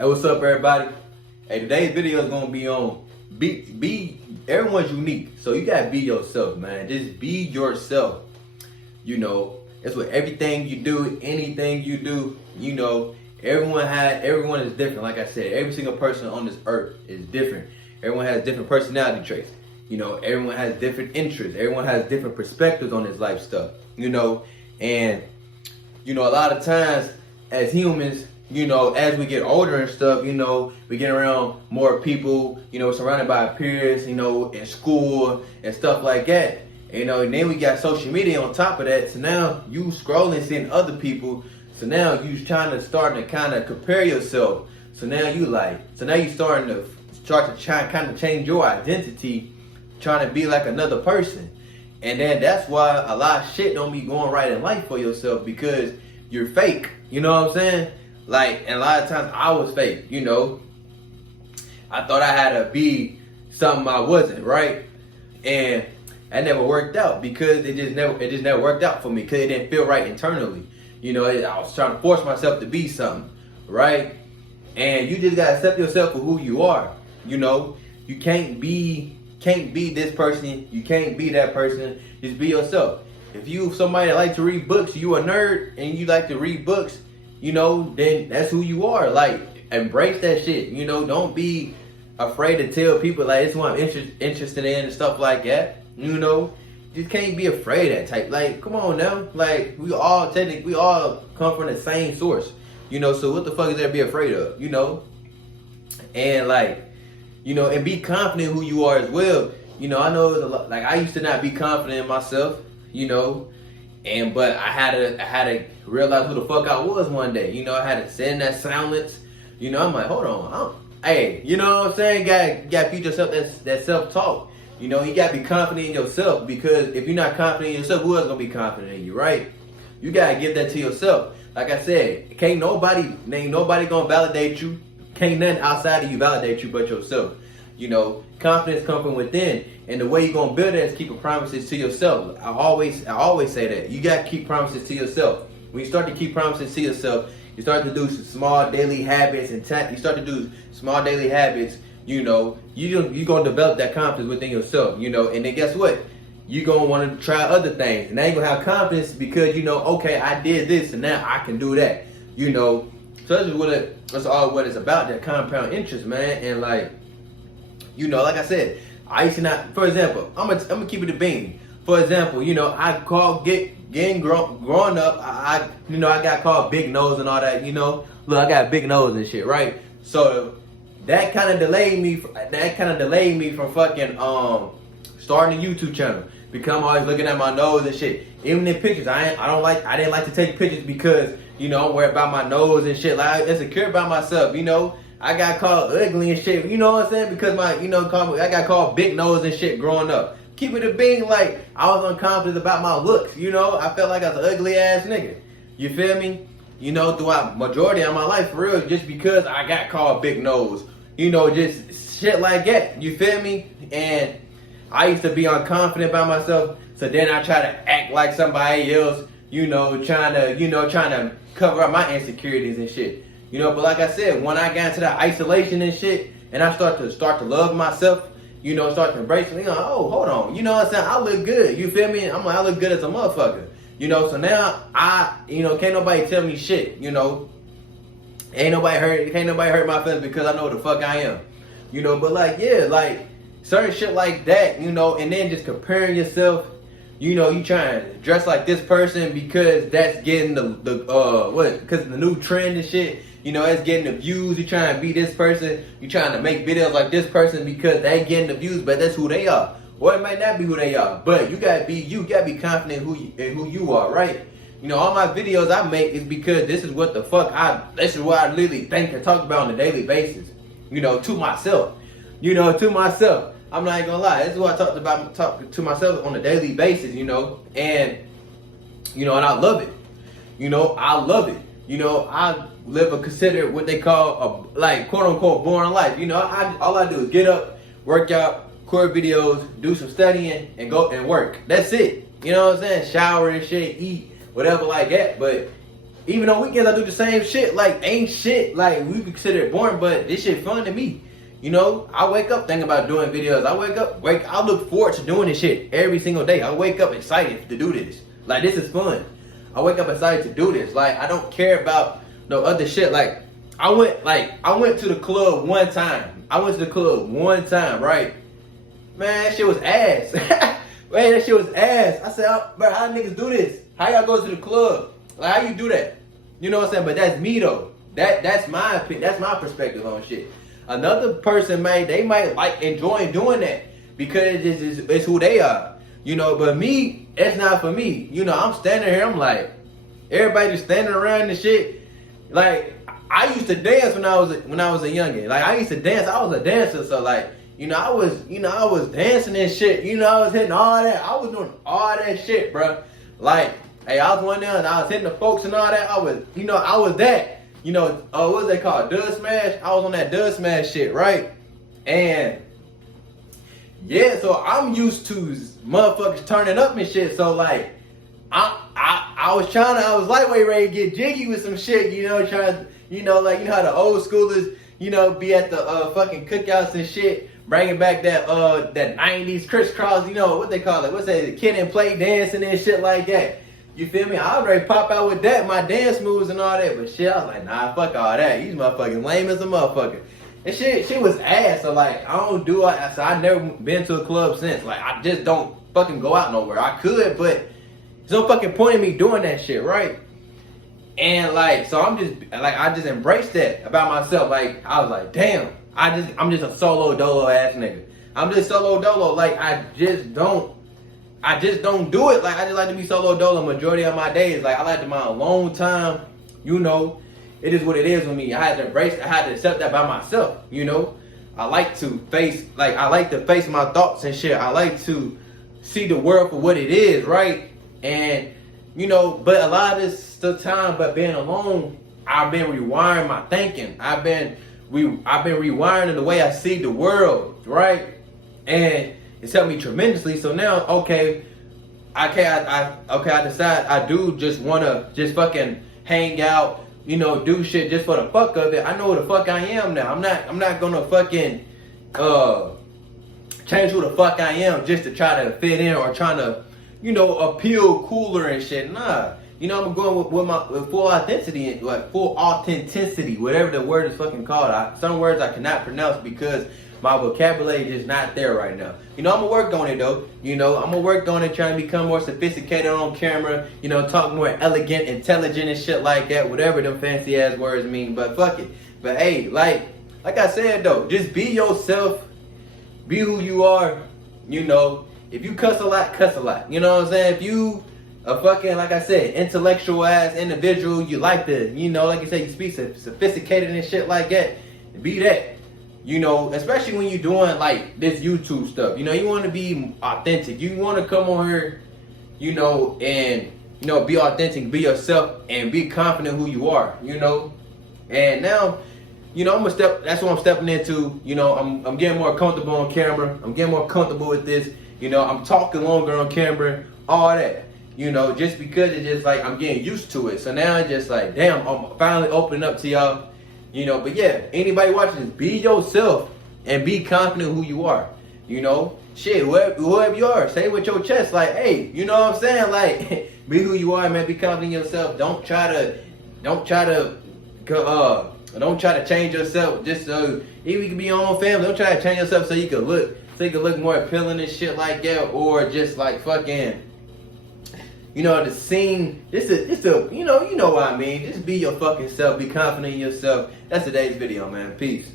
Hey, what's up, everybody? Hey, today's video is gonna be on everyone's unique, so you gotta be yourself, man. Just be yourself. You know, that's what everything you do, anything you do. You know, everyone is different. Like I said, every single person on this earth is different. Everyone has different personality traits. You know, everyone has different interests. Everyone has different perspectives on this life stuff. You know, and you know, a lot of times as humans, you know, as we get older and stuff, you know, we get around more people, you know, surrounded by peers, you know, in school and stuff like that. You know, and then we got social media on top of that. So now you scrolling, seeing other people. So now you starting to kind of compare yourself. So now you starting to kind of change your identity, trying to be like another person. And then that's why a lot of shit don't be going right in life for yourself, because you're fake. You know what I'm saying? Like, and a lot of times I was fake, you know. I thought I had to be something I wasn't, right? And that never worked out, because it just never worked out for me, because it didn't feel right internally. You know, I was trying to force myself to be something, right? And you just gotta accept yourself for who you are. You know, you can't be this person, you can't be that person. Just be yourself. If you somebody that like to read books, you a nerd and you like to read books, you know, then that's who you are. Like, embrace that shit. You know, don't be afraid to tell people, like, it's what I'm interested in and stuff like that. You know, just can't be afraid of that type. Like, come on now. Like, we all come from the same source. You know, so what the fuck is there to be afraid of? You know? And like, you know, and be confident who you are as well. You know, I know it's a lot, like, I used to not be confident in myself, you know, but I had to realize who the fuck I was one day. You know, I had to sit in that silence. You know, I'm like, hold on, hey, you know what I'm saying? You gotta feed yourself that self-talk. You know, you gotta be confident in yourself, because if you're not confident in yourself, who else gonna be confident in you, right? You gotta give that to yourself. Like I said, ain't nobody gonna validate you. Can't nothing outside of you validate you but yourself. You know, confidence comes from within, and the way you're gonna build that is keeping promises to yourself. I always say that you gotta keep promises to yourself. When you start to keep promises to yourself, you start to do some small daily habits, you know, you're gonna develop that confidence within yourself. You know, and then guess what? You're gonna want to try other things, and now you're gonna have confidence because you know, okay, I did this, and now I can do that. You know, so that's all what it's about, that compound interest, man. And like, you know, like I said, I used to not, for example, I'm gonna keep it a bean. For example, you know, I called growing up, I got called big nose and all that, you know. Look, I got a big nose and shit, right? So that kind of delayed me from fucking starting a YouTube channel, because I'm always looking at my nose and shit. Even in pictures, I didn't like to take pictures because, you know, I'm worried about my nose and shit. Like, I'm insecure about myself, you know. I got called ugly and shit, you know what I'm saying? Because I got called big nose and shit growing up. Keep it a being, like, I was unconfident about my looks, you know? I felt like I was an ugly ass nigga. You feel me? You know, throughout majority of my life, for real, just because I got called big nose. You know, just shit like that. You feel me? And I used to be unconfident about myself, so then I try to act like somebody else, you know, trying to cover up my insecurities and shit. You know, but like I said, when I got into that isolation and shit, and I start to love myself, you know, start to embrace me, you know, oh, hold on, you know what I'm saying? I look good, you feel me? I'm like, I look good as a motherfucker. You know, so now can't nobody tell me shit, you know. Can't nobody hurt my feelings, because I know what the fuck I am. You know, but like, yeah, like certain shit like that, you know, and then just comparing yourself. You know, you trying to dress like this person because that's getting because of the new trend and shit. You know, it's getting the views. You trying to be this person. You trying to make videos like this person because they getting the views, but that's who they are. Or it might not be who they are, but you gotta be confident in who you are, right? You know, all my videos I make is because this is what what I literally think and talk about on a daily basis. You know, to myself. You know, to myself. I'm not gonna lie. This is what I talk to myself on a daily basis, you know, and I love it. You know, I love it. You know, I consider what they call a quote unquote boring life. You know, all I do is get up, work out, record videos, do some studying, and go and work. That's it. You know what I'm saying? Shower and shit, eat, whatever like that. But Even on weekends, I do the same shit. Like, ain't shit. Like, we consider it boring, but this shit fun to me. You know, I wake up thinking about doing videos. I look forward to doing this shit every single day. I wake up excited to do this. Like, this is fun. I wake up excited to do this. Like, I don't care about no other shit. Like, I went to the club one time. Right? Man, that shit was ass. Man, that shit was ass. I said, bro, how niggas do this? How y'all go to the club? Like, how you do that? You know what I'm saying? But that's me though. That's my opinion. That's my perspective on shit. Another person they might like enjoying doing that because it's who they are. You know, but me, it's not for me. You know, I'm standing here, I'm like, everybody just standing around and shit. Like, I used to dance when I was a youngin'. Like, I used to dance. I was a dancer, so like, I was dancing and shit. I was hitting all that. I was doing all that shit, bro. Like, hey, I was one there and I was hitting the folks and all that. I was that. What's they called? Dub Smash. I was on that Dub Smash shit, right? And yeah, so I'm used to motherfuckers turning up and shit. So like, I was lightweight ready to get jiggy with some shit. Trying, like how the old schoolers, be at the fucking cookouts and shit. Bringing back that 90s crisscross, what they call it? What's that? Kid and play dancing and shit like that. You feel me? I already pop out with that, my dance moves and all that. But shit, I was like, nah, fuck all that. These motherfucking lame as a motherfucker. And shit was ass. So like, I don't do it. So I never been to a club since. Like, I just don't fucking go out nowhere. I could, but there's no fucking point in me doing that shit, right? And like, so I just embraced that about myself. Like, I was like, damn. I'm just a solo dolo ass nigga. I'm just solo dolo. Like, I just don't do it. Like, I just like to be solo dolo majority of my days. Like, I like to my alone time. It is what it is with me. I had to accept that by myself. I like to face my thoughts and shit. I like to see the world for what it is, right? And but a lot of this time, but being alone, I've been rewiring my thinking. I've been rewiring the way I see the world, right? And it's helped me tremendously. So now, I decide I do just wanna just fucking hang out, do shit just for the fuck of it. I know who the fuck I am now. I'm not gonna fucking change who the fuck I am just to try to fit in or trying to, appeal cooler and shit. Nah. I'm going with full authenticity, like full authenticity, whatever the word is fucking called. Some words I cannot pronounce because my vocabulary is just not there right now. I'm gonna work on it though. I'm gonna work on it, trying to become more sophisticated on camera. Talk more elegant, intelligent and shit like that. Whatever them fancy ass words mean, but fuck it. But hey, like I said though, just be yourself. Be who you are. If you cuss a lot, cuss a lot. You know what I'm saying? If you a fucking, like I said, intellectual ass individual, you like to, like you say, you speak sophisticated and shit like that, be that. Especially when you're doing like this YouTube stuff. You want to be authentic. You want to come on here, and be authentic, be yourself, and be confident who you are. And now, that's what I'm stepping into. I'm getting more comfortable on camera. I'm getting more comfortable with this. I'm talking longer on camera, all that. Just because it's just like I'm getting used to it. So now it's just like, damn, I'm finally opening up to y'all. But yeah, anybody watching this, be yourself and be confident who you are. Shit, whoever you are, say it with your chest, like, hey, you know what I'm saying? Like, be who you are, man. Be confident in yourself. Don't try to change yourself just so even you can be your own family. Don't try to change yourself so you can look more appealing and shit like that, or just like fucking. The scene, you know what I mean. Just be your fucking self. Be confident in yourself. That's today's video, man. Peace.